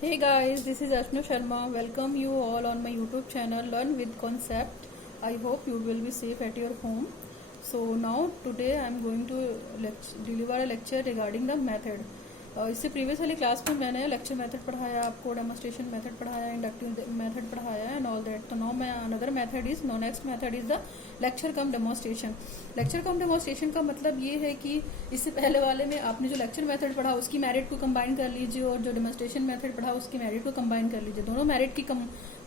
Hey guys, this is Ashna Sharma. Welcome you all on my YouTube channel Learn with Concept. I hope you will be safe at your home. So now today I am going to deliver a lecture regarding the method. इससे previous वाली class में मैंने lecture method पढ़ाया आपको, demonstration method पढ़ाया, inductive method पढ़ाया and all that. तो now मैं another method is next method is the lecture come demonstration. Lecture come demonstration का मतलब ये है कि इससे पहले वाले में आपने जो लेक्चर मेथड पढ़ा उसकी मेरिट को कंबाइन कर लीजिए और जो डेमोस्ट्रेशन मेथड पढ़ा उसकी मेरिट को कंबाइन कर लीजिए. दोनों मेरिट की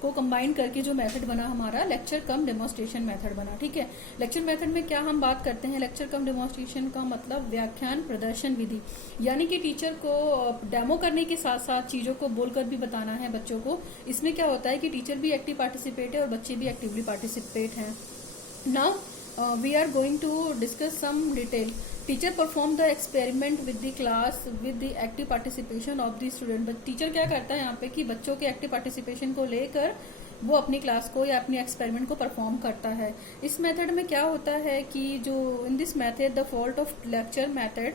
को कंबाइन करके जो मेथड बना हमारा लेक्चर कम डेमोस्ट्रेशन मेथड बना. ठीक है, लेक्चर मेथड में क्या हम बात करते हैं? लेक्चर कम डेमोस्ट्रेशन का मतलब व्याख्यान प्रदर्शन विधि, यानी कि टीचर को डेमो करने के साथ साथ चीजों को बोलकर भी बताना है बच्चों को. इसमें क्या होता है कि टीचर भी एक्टिव पार्टिसिपेट है और बच्चे भी एक्टिवली पार्टिसिपेट हैं. Now we are going to discuss some detail. Teacher perform the experiment with the class with the active participation of the student. टीचर क्या करता है यहाँ पे कि बच्चों के एक्टिव पार्टिसिपेशन को लेकर वो अपनी क्लास को या अपनी एक्सपेरिमेंट को परफॉर्म करता है. इस मेथड में क्या होता है कि जो in this method the fault of lecture method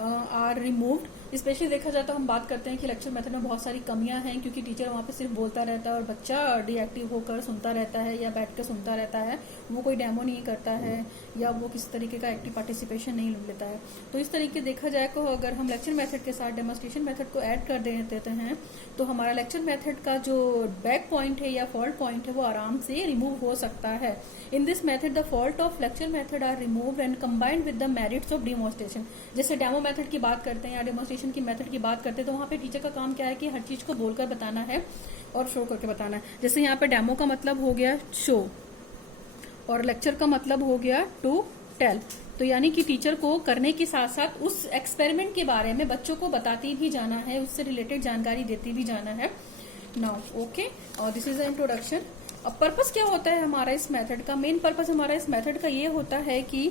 are removed. Specially देखा जाए तो हम बात करते हैं कि लेक्चर मेथड में बहुत सारी कमियां हैं, क्योंकि टीचर वहाँ पे सिर्फ बोलता रहता है और बच्चा डीएक्टिव होकर सुनता रहता है या बैठ कर सुनता रहता है. वो कोई डेमो नहीं करता है या वो किसी तरीके का एक्टिव पार्टिसिपेशन नहीं लेता है. तो इस तरीके देखा जाए तो अगर हम लेक्चर मेथड के साथ डेमोस्ट्रेशन मेथड को ऐड कर देते हैं तो हमारा लेक्चर मेथड का जो बैक पॉइंट है या फॉल्ट पॉइंट है वो आराम से रिमूव हो सकता है. In this method the fault of lecture method are remove and combined with the merits of demonstration. जैसे डेमो मेथड की बात करते हैं या डेमोस्ट्रेशन की मेथड की बात करते हैं तो वहाँ पे टीचर का काम क्या है कि हर चीज को बोलकर बताना है और शो करके बताना है. जैसे यहाँ पे डेमो का मतलब हो गया शो और लेक्चर का मतलब हो गया टू टेल. तो यानी कि टीचर को करने के साथ साथ उस एक्सपेरिमेंट के बारे में बच्चों को बताती भी जाना है, उससे रिलेटेड जानकारी देती भी जाना है. नाउ ओके, और दिस इज द इंट्रोडक्शन. अब पर्पस क्या होता है हमारा इस मेथड का? मेन पर्पस हमारा इस मेथड का ये होता है कि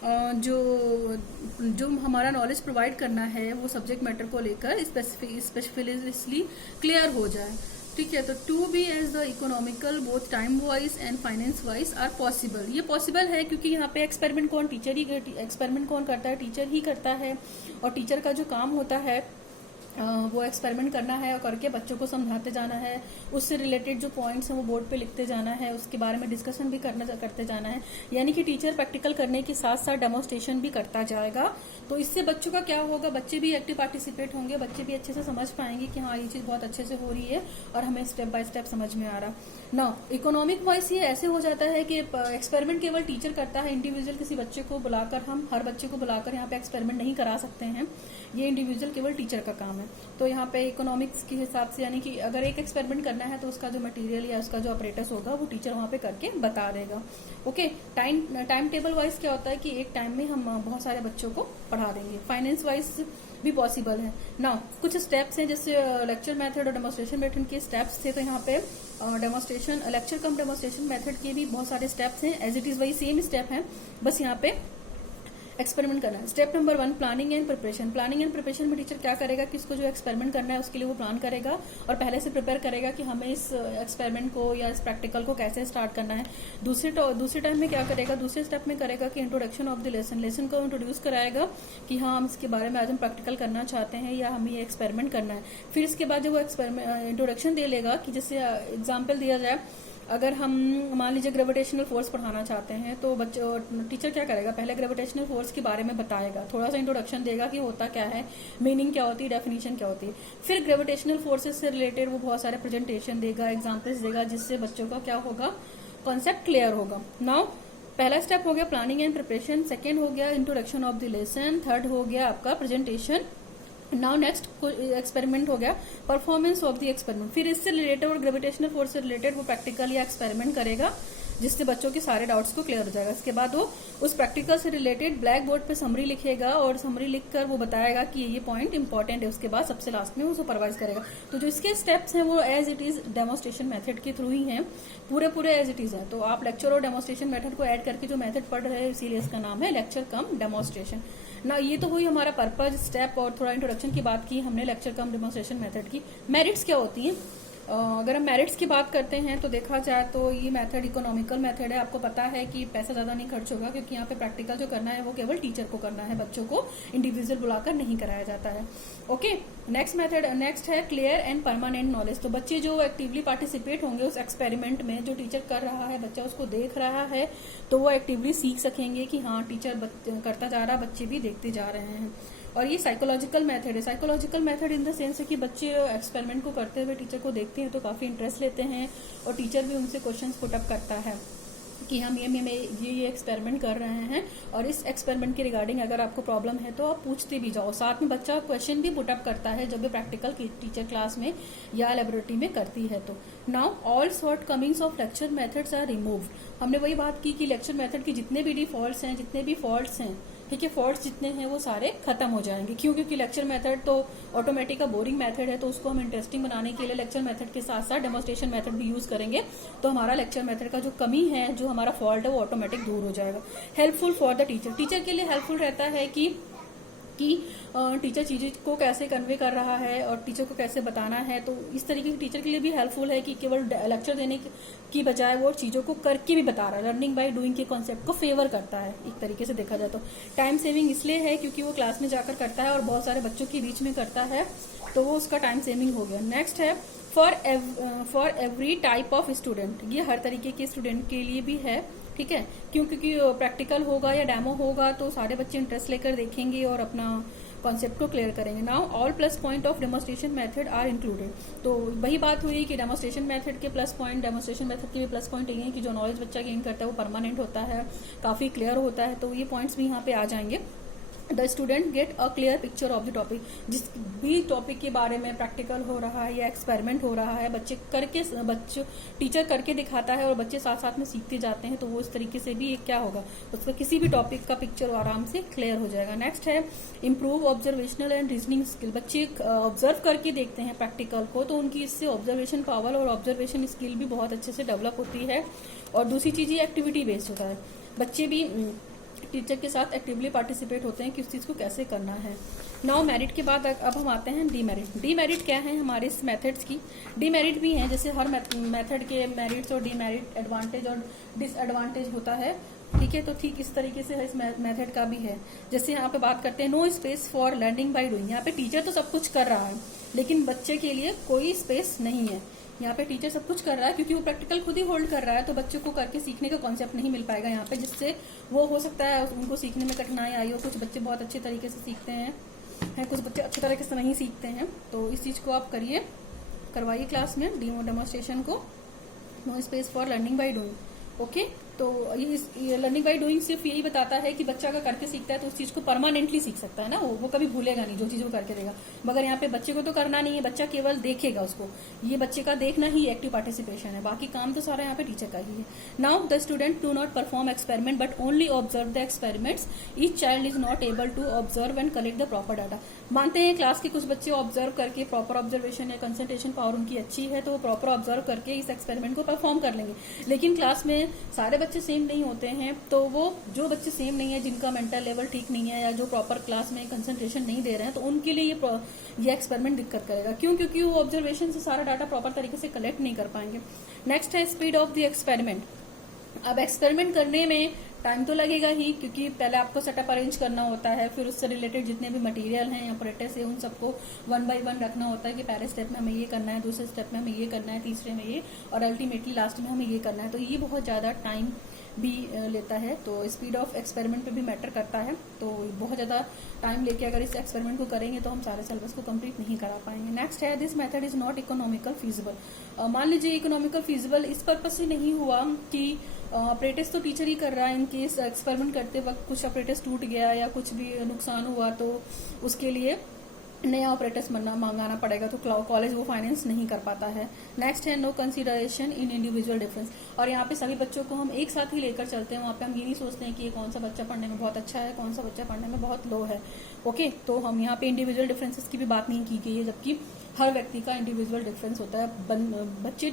जो हमारा नॉलेज प्रोवाइड करना है वो सब्जेक्ट मैटर को लेकर स्पेसिफिकली क्लियर हो जाए. ठीक है, तो to be as the economical both time wise and finance wise are possible. ये पॉसिबल है क्योंकि यहाँ पे एक्सपेरिमेंट कौन करता है? टीचर ही करता है. और टीचर का जो काम होता है वो एक्सपेरिमेंट करना है और करके बच्चों को समझाते जाना है. उससे रिलेटेड जो पॉइंट्स हैं वो बोर्ड पे लिखते जाना है, उसके बारे में डिस्कशन भी करते जाना है. यानी कि टीचर प्रैक्टिकल करने के साथ साथ डेमोस्ट्रेशन भी करता जाएगा. तो इससे बच्चों का क्या होगा? बच्चे भी एक्टिव पार्टिसिपेट होंगे, बच्चे भी अच्छे से समझ पाएंगे कि हाँ ये चीज बहुत अच्छे से हो रही है और हमें स्टेप बाय स्टेप समझ में आ रहा. ना इकोनॉमिक वाइज ये ऐसे हो जाता है कि एक्सपेरिमेंट केवल टीचर करता है. इंडिविजुअल किसी बच्चे को बुलाकर, हम हर बच्चे को बुलाकर यहाँ पे एक्सपेरिमेंट नहीं करा सकते हैं. ये इंडिविजुअल केवल टीचर का काम है. तो यहाँ पे इकोनॉमिक्स के हिसाब से यानी कि अगर एक एक्सपेरिमेंट करना है तो उसका जो मटेरियल या उसका जो ऑपरेटर्स होगा वो टीचर वहाँ पे करके बता देगा. ओके, टाइम टेबल वाइज क्या होता है कि एक टाइम में हम बहुत सारे बच्चों को पढ़ा देंगे. फाइनेंस वाइज भी पॉसिबल है. ना कुछ स्टेप्स हैं, जैसे लेक्चर मेथड और डेमोस्ट्रेशन मेथड के स्टेप्स थे, तो यहाँ पे डेमोस्ट्रेशन लेक्चर कम डेमोस्ट्रेशन मेथड के भी बहुत सारे स्टेप्स हैं. एज इट इज वही सेम स्टेप है, बस यहाँ पे एक्सपेरिमेंट करना है. Step number 1 planning and preparation. Planning and preparation में टीचर क्या करेगा कि इसको जो एक्सपेरिमेंट करना है उसके लिए वो प्लान करेगा और पहले से प्रिपेयर करेगा कि हमें इस एक्सपेरिमेंट को या इस प्रैक्टिकल को कैसे स्टार्ट करना है. दूसरे टाइम में क्या करेगा? दूसरे स्टेप में करेगा कि इंट्रोडक्शन ऑफ द लेसन को इंट्रोड्यूस कराएगा कि हाँ हम इसके बारे में आज हम प्रैक्टिकल करना चाहते हैं या हमें ये एक्सपेरिमेंट करना है. फिर इसके बाद जब वो इंट्रोडक्शन दे लेगा कि जैसे एग्जाम्पल दिया जाए, अगर हम मान लीजिए ग्रेविटेशनल फोर्स पढ़ाना चाहते हैं तो टीचर क्या करेगा? पहले ग्रेविटेशनल फोर्स के बारे में बताएगा, थोड़ा सा इंट्रोडक्शन देगा कि होता क्या है, मीनिंग क्या होती है, डेफिनेशन क्या होती है. फिर ग्रेविटेशनल फोर्सेज से रिलेटेड वो बहुत सारे प्रेजेंटेशन देगा, एग्जाम्पल्स देगा, जिससे बच्चों का क्या होगा? कॉन्सेप्ट क्लियर होगा. नाउ पहला स्टेप हो गया प्लानिंग एंड प्रिपरेशन. सेकेंड हो गया introduction of the lesson. Third हो गया आपका प्रेजेंटेशन. नाउ नेक्स्ट एक्सपेरिमेंट हो गया परफॉर्मेंस ऑफ द एक्सपेरिमेंट. फिर इससे रिलेटेड और ग्रेविटेशनल फोर्स से रिलेटेड वो प्रैक्टिकल या एक्सपेरिमेंट करेगा जिससे बच्चों के सारे डाउट्स को क्लियर हो जाएगा. इसके बाद वो उस प्रैक्टिकल से रिलेटेड ब्लैक बोर्ड पे समरी लिखेगा और समरी लिखकर वो बताएगा कि ये पॉइंट इंपॉर्टेंट है. उसके बाद सबसे लास्ट में वो सुपरवाइज करेगा. तो जो इसके स्टेप्स हैं वो as it is demonstration method के थ्रू ही हैं, पूरे एज इट इज है. तो आप लेक्चर और डेमोस्ट्रेशन मेथड को ऐड करके जो मेथड पढ़ रहे हैं इसीलिए इसका नाम है लेक्चर कम डेमोस्ट्रेशन. ना ये तो हुई हमारा पर्पज, स्टेप और थोड़ा इंट्रोडक्शन की बात की हमने लेक्चर कम डेमोस्ट्रेशन मेथड की. मेरिट्स क्या होती हैं? अगर हम मेरिट्स की बात करते हैं तो देखा जाए तो ये मेथड इकोनॉमिकल मेथड है। आपको पता है कि पैसा ज़्यादा नहीं खर्च होगा, क्योंकि यहाँ पे प्रैक्टिकल जो करना है वो केवल टीचर को करना है, बच्चों को इंडिविजुअल बुलाकर नहीं कराया जाता है। ओके, नेक्स्ट है क्लियर एंड परमानेंट नॉलेज। तो बच्चे जो एक्टिवली पार्टिसिपेट होंगे उस एक्सपेरिमेंट में, जो टीचर कर रहा है बच्चा उसको देख रहा है, तो वो एक्टिवली सीख सकेंगे कि हाँ टीचर करता जा रहा, बच्चे भी देखते जा रहे हैं। और ये साइकोलॉजिकल मेथड है। Psychological method in the sense है कि बच्चे एक्सपेरिमेंट को करते हुए टीचर को देखते हैं तो काफी इंटरेस्ट लेते हैं, और टीचर भी उनसे क्वेश्चंस पुट अप करता है कि हम ये एक्सपेरिमेंट कर रहे हैं, और इस एक्सपेरिमेंट के रिगार्डिंग अगर आपको प्रॉब्लम है तो आप पूछते भी जाओ। साथ में बच्चा क्वेश्चन भी पुट अप करता है जब भी प्रैक्टिकल टीचर क्लास में या लेबोरेटरी में करती है। तो now all shortcomings of lecture methods are removed. हमने वही बात की कि लेक्चर मेथड की जितने भी डिफॉल्ट्स हैं, जितने भी फॉल्ट्स हैं, ठीक है, फॉल्ट्स जितने हैं वो सारे खत्म हो जाएंगे। क्यों? क्योंकि लेक्चर मेथड तो ऑटोमेटिक का बोरिंग मेथड है, तो उसको हम इंटरेस्टिंग बनाने के लिए लेक्चर मेथड के साथ साथ डेमोन्स्ट्रेशन मेथड भी यूज करेंगे, तो हमारा लेक्चर मेथड का जो कमी है, जो हमारा फॉल्ट है, वो ऑटोमेटिक दूर हो जाएगा। Helpful for the teacher, teacher के लिए हेल्पफुल रहता है कि टीचर चीज़ों को कैसे कन्वे कर रहा है और टीचर को कैसे बताना है। तो इस तरीके से टीचर के लिए भी हेल्पफुल है कि केवल लेक्चर देने की बजाय वो चीज़ों को करके भी बता रहा है। लर्निंग बाय डूइंग के कॉन्सेप्ट को फेवर करता है एक तरीके से देखा जाए तो। टाइम सेविंग इसलिए है क्योंकि वो क्लास में जाकर करता है और बहुत सारे बच्चों के बीच में करता है, तो वो उसका टाइम सेविंग हो गया। नेक्स्ट है for every type of student, ये हर तरीके के स्टूडेंट के लिए भी है, ठीक है। क्योंकि प्रैक्टिकल होगा या डेमो होगा तो सारे बच्चे इंटरेस्ट लेकर देखेंगे और अपना कॉन्सेप्ट को क्लियर करेंगे। Now all plus point of demonstration method are included. तो वही बात हुई कि डेमोन्स्ट्रेशन मेथड के प्लस पॉइंट, डेमोन्स्ट्रेशन मेथड के भी प्लस पॉइंट ये है कि जो नॉलेज बच्चा गेन करता है वो परमानेंट होता है, काफी क्लियर होता है। तो ये पॉइंट्स भी यहाँ पे आ जाएंगे। The student get a clear picture of the topic, जिस भी टॉपिक के बारे में प्रैक्टिकल हो रहा है या एक्सपेरिमेंट हो रहा है, बच्चे टीचर करके दिखाता है और बच्चे साथ साथ में सीखते जाते हैं, तो वो इस तरीके से भी क्या होगा, उसका किसी भी टॉपिक का पिक्चर आराम से क्लियर हो जाएगा। नेक्स्ट है improve observational and reasoning skill. बच्चे ऑब्जर्व करके देखते हैं प्रैक्टिकल को, तो उनकी इससे ऑब्जर्वेशन पावर और ऑब्जर्वेशन स्किल भी बहुत अच्छे से डेवलप होती है। और दूसरी चीज ये एक्टिविटी बेस्ड होता है, बच्चे भी टीचर के साथ एक्टिवली पार्टिसिपेट होते हैं कि उस चीज को कैसे करना है। नाउ मेरिट के बाद अब हम आते हैं डीमेरिट। डीमेरिट क्या है हमारे इस मेथड्स की? डीमेरिट भी हैं, जैसे हर मेथड के मेरिट्स और डीमेरिट, एडवांटेज और डिसएडवांटेज होता है, ठीक है। तो ठीक इस तरीके से इस मेथड का भी है। जैसे यहाँ पे बात करते हैं no space for learning by doing. यहाँ पे टीचर तो सब कुछ कर रहा है लेकिन बच्चे के लिए कोई स्पेस नहीं है। यहाँ पे टीचर सब कुछ कर रहा है क्योंकि वो प्रैक्टिकल खुद ही होल्ड कर रहा है, तो बच्चों को करके सीखने का कॉन्सेप्ट नहीं मिल पाएगा यहाँ पे, जिससे वो हो सकता है उनको सीखने में कठिनाई आई हो। कुछ बच्चे बहुत अच्छे तरीके से सीखते हैं, कुछ बच्चे अच्छे तरीके से नहीं सीखते हैं। तो इस चीज को आप करवाइए क्लास में डेमोन्स्ट्रेशन को, no space for learning by doing. Okay, तो ये लर्निंग बाय डूइंग सिर्फ यही बताता है कि बच्चा अगर करके सीखता है तो उस चीज को परमानेंटली सीख सकता है ना, वो कभी भूलेगा नहीं जो चीज वो करके देगा। मगर यहाँ पे बच्चे को तो करना नहीं है, बच्चा केवल देखेगा उसको। ये बच्चे का देखना ही एक्टिव पार्टिसिपेशन है, बाकी काम तो सारा यहाँ पे टीचर का ही है। Now the student do not perform experiment but only observe the experiments. Each child is not able to observe and collect the proper data. मानते हैं क्लास के कुछ बच्चे ऑब्जर्व करके, प्रॉपर ऑब्जर्वेशन या कंसंट्रेशन पावर उनकी अच्छी है तो वो प्रॉपर ऑब्जर्व करके इस एक्सपेरिमेंट को परफॉर्म कर लेंगे। लेकिन क्लास में सारे बच्चे सेम नहीं होते हैं, तो वो जो बच्चे सेम नहीं है, जिनका मेंटल लेवल ठीक नहीं है या जो प्रॉपर क्लास में कंसंट्रेशन नहीं दे रहे हैं, तो उनके लिए ये एक्सपेरिमेंट दिक्कत करेगा। क्यों? क्योंकि वो ऑब्जर्वेशन से सारा डाटा प्रॉपर तरीके से कलेक्ट नहीं कर पाएंगे। नेक्स्ट है स्पीड ऑफ द एक्सपेरिमेंट। अब एक्सपेरिमेंट करने में टाइम तो लगेगा ही, क्योंकि पहले आपको सेटअप अरेंज करना होता है, फिर उससे रिलेटेड जितने भी मटेरियल हैं, ऑपरेटर्स है, उन सबको 1 बाय 1 रखना होता है कि पहले स्टेप में हमें ये करना है, दूसरे स्टेप में हमें ये करना है, तीसरे में ये, और अल्टीमेटली लास्ट में हमें ये करना है। तो ये बहुत ज्यादा टाइम भी लेता है, तो स्पीड ऑफ एक्सपेरिमेंट पे भी मैटर करता है। तो बहुत ज्यादा टाइम लेके अगर इस एक्सपेरिमेंट को करेंगे तो हम सारे सिलेबस को कंप्लीट नहीं करा पाएंगे। नेक्स्ट है this method is not economical feasible. मान लीजिए इकोनॉमिकल फीजिबल इस पर्पज से नहीं हुआ कि ऑपरेटर्स तो टीचर ही कर रहा है, इनकेस एक्सपेरिमेंट करते वक्त कुछ ऑपरेटर्स टूट गया या कुछ भी नुकसान हुआ तो उसके लिए नया ऑपरेटर्स मंगाना पड़ेगा, तो कॉलेज वो फाइनेंस नहीं कर पाता है। नेक्स्ट है नो कंसीडरेशन इन इंडिविजुअल डिफरेंस। और यहाँ पे सभी बच्चों को हम एक साथ ही लेकर चलते हैं, वहाँ पे हम ये नहीं सोचते हैं कि ये कौन सा बच्चा पढ़ने में बहुत अच्छा है, कौन सा बच्चा पढ़ने में बहुत लो है। ओके, तो हम यहाँ पे इंडिविजुअल डिफरेंसेस की भी बात नहीं की गई है, जबकि हर व्यक्ति का इंडिविजुअल डिफरेंस होता है। बच्चे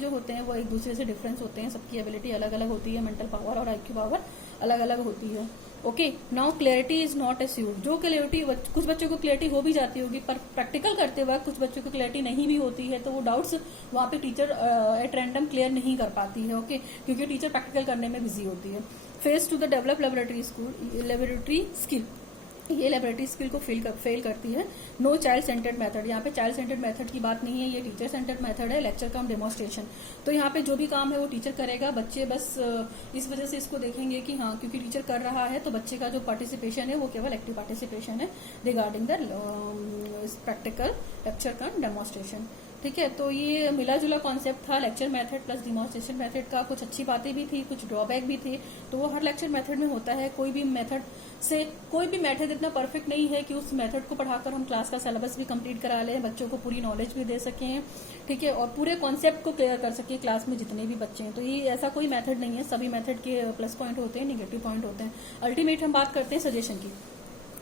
जो होते हैं वो एक दूसरे से डिफरेंस होते हैं, सबकी एबिलिटी अलग अलग होती है, मेंटल पावर और आईक्यू पावर अलग अलग होती है। Okay, now clarity is not assured. जो क्लियरिटी कुछ बच्चों को क्लियरिटी हो भी जाती होगी, पर प्रैक्टिकल करते वक्त कुछ बच्चों को क्लियरिटी नहीं भी होती है, तो वो डाउट्स वहाँ पे टीचर एट रैंडम क्लियर नहीं कर पाती है। ओके, क्योंकि टीचर प्रैक्टिकल करने में बिजी होती है। Phase two the develop laboratory skill, ये लेबोरेटरी स्किल को फेल करती है। नो चाइल्ड सेंटर्ड मेथड, यहाँ पे चाइल्ड सेंटर्ड मेथड की बात नहीं है, ये टीचर सेंटर्ड मेथड है, लेक्चर कम डेमोन्स्ट्रेशन। तो यहाँ पे जो भी काम है वो टीचर करेगा, बच्चे बस इस वजह से इसको देखेंगे कि हाँ क्योंकि टीचर कर रहा है, तो बच्चे का जो पार्टिसिपेशन है वो केवल एक्टिव पार्टिसिपेशन है regarding the practical lecture come demonstration. ठीक है, तो ये मिला जुला कॉन्सेप्ट था lecture method plus demonstration method का। कुछ अच्छी बातें भी थी, कुछ ड्रॉबैक भी थे, तो वो हर लेक्चर मेथड में होता है। कोई भी मेथड इतना परफेक्ट नहीं है कि उस मेथड को पढ़ाकर हम क्लास का सिलेबस भी कंप्लीट करा लें, बच्चों को पूरी नॉलेज भी दे सकें, ठीक है, और पूरे कॉन्सेप्ट को क्लियर कर सके क्लास में जितने भी बच्चे हैं। तो ये ऐसा कोई मेथड नहीं है, सभी मेथड के प्लस पॉइंट होते हैं, निगेटिव पॉइंट होते हैं। अल्टीमेट हम बात करते हैं सजेशन की,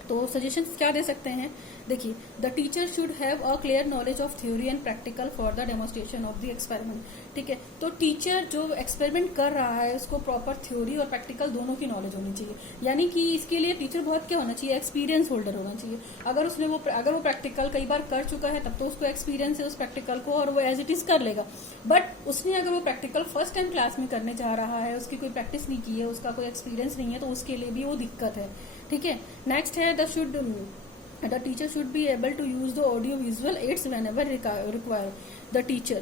तो सजेशंस क्या दे सकते हैं? देखिए, the teacher should have a clear knowledge of theory and practical for the demonstration of the experiment. ठीक है, तो टीचर जो एक्सपेरिमेंट कर रहा है उसको प्रॉपर थ्योरी और प्रैक्टिकल दोनों की नॉलेज होनी चाहिए। यानी कि इसके लिए टीचर बहुत क्या होना चाहिए? एक्सपीरियंस होल्डर होना चाहिए। अगर वो प्रैक्टिकल कई बार कर चुका है तब तो उसको एक्सपीरियंस है उस प्रैक्टिकल को और वो एज इट इज कर लेगा। बट उसने अगर वो प्रैक्टिकल फर्स्ट टाइम क्लास में करने जा रहा है, उसकी कोई प्रैक्टिस नहीं की है, उसका कोई एक्सपीरियंस नहीं है, तो उसके लिए भी वो दिक्कत है। ठीक है, नेक्स्ट है the teacher should be able to use the audio visual aids whenever require the teacher।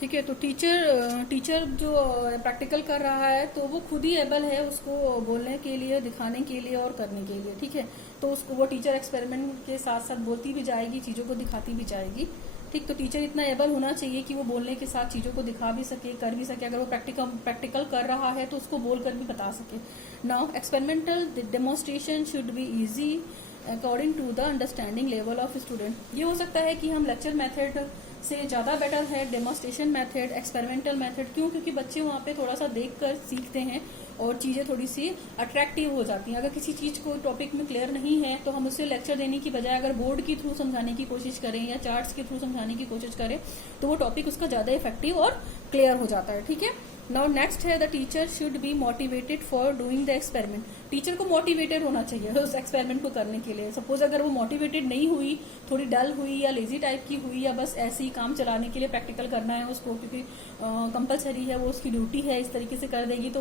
ठीक है, तो टीचर जो प्रैक्टिकल कर रहा है तो वो खुद ही एबल है उसको बोलने के लिए, दिखाने के लिए और करने के लिए। ठीक है, तो उसको वो टीचर एक्सपेरिमेंट के साथ साथ बोलती भी जाएगी, चीजों को दिखाती भी जाएगी। ठीक, तो टीचर इतना एबल होना चाहिए कि वो बोलने के साथ चीजों को दिखा भी सके, कर भी सके। अगर वो प्रैक्टिकल कर रहा है तो उसको बोलकर भी बता सके। Now experimental demonstration should be easy according to the understanding level of student. ये हो सकता है कि हम लेक्चर मेथड से ज्यादा बेटर है डेमोन्स्ट्रेशन मेथड, एक्सपेरिमेंटल मेथड। क्यों? क्योंकि बच्चे वहाँ पे थोड़ा सा देखकर सीखते हैं और चीजें थोड़ी सी अट्रैक्टिव हो जाती हैं। अगर किसी चीज को टॉपिक में क्लियर नहीं है तो हम उसे लेक्चर देने की बजाय अगर बोर्ड के थ्रू समझाने की कोशिश करें या चार्ट्स के थ्रू समझाने की कोशिश करें तो वो टॉपिक उसका ज्यादा इफेक्टिव और क्लियर हो जाता है। ठीक है, नाउ नेक्स्ट है the teacher should be motivated for doing the experiment. Teacher को मोटिवेटेड होना चाहिए उस एक्सपेरिमेंट को करने के लिए। सपोज अगर वो मोटिवेटेड नहीं हुई, थोड़ी डल हुई या लेजी टाइप की हुई, या बस ऐसे ही काम चलाने के लिए प्रैक्टिकल करना है उसको क्योंकि कंपलसरी है, वो उसकी ड्यूटी है, इस तरीके से कर देगी, तो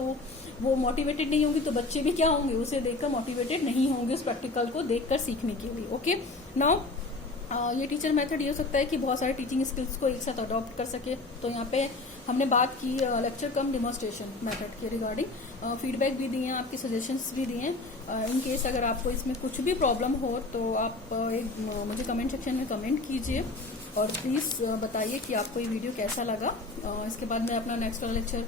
वो मोटिवेटेड नहीं होंगी, तो बच्चे भी क्या होंगे? उसे देखकर मोटिवेटेड नहीं होंगे उस प्रैक्टिकल को देखकर सीखने के लिए। ओके, नाउ ये टीचर मेथड ये हो सकता है कि बहुत सारे टीचिंग स्किल्स को एक साथ अडॉप्ट कर सके। तो यहाँ पे हमने बात की लेक्चर कम डेमोन्स्ट्रेशन मेथड के रिगार्डिंग, फीडबैक भी दिए हैं, आपके सजेशंस भी दिए हैं। इन केस अगर आपको इसमें कुछ भी प्रॉब्लम हो तो आप मुझे कमेंट सेक्शन में कमेंट कीजिए और प्लीज़ बताइए कि आपको ये वीडियो कैसा लगा। इसके बाद मैं अपना नेक्स्ट वाला लेक्चर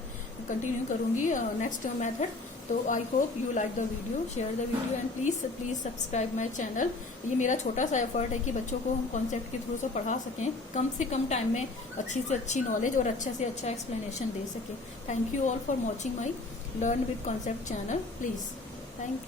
कंटिन्यू करूँगी, नेक्स्ट मेथड। तो I hope you like the video, share the video and please subscribe my channel. ये मेरा छोटा सा एफर्ट है कि बच्चों को हम कॉन्सेप्ट के थ्रू से पढ़ा सकें, कम से कम टाइम में अच्छी से अच्छी नॉलेज और अच्छे से अच्छा एक्सप्लेनेशन दे सकें। Thank you all for watching my learn with concept channel. Please, thank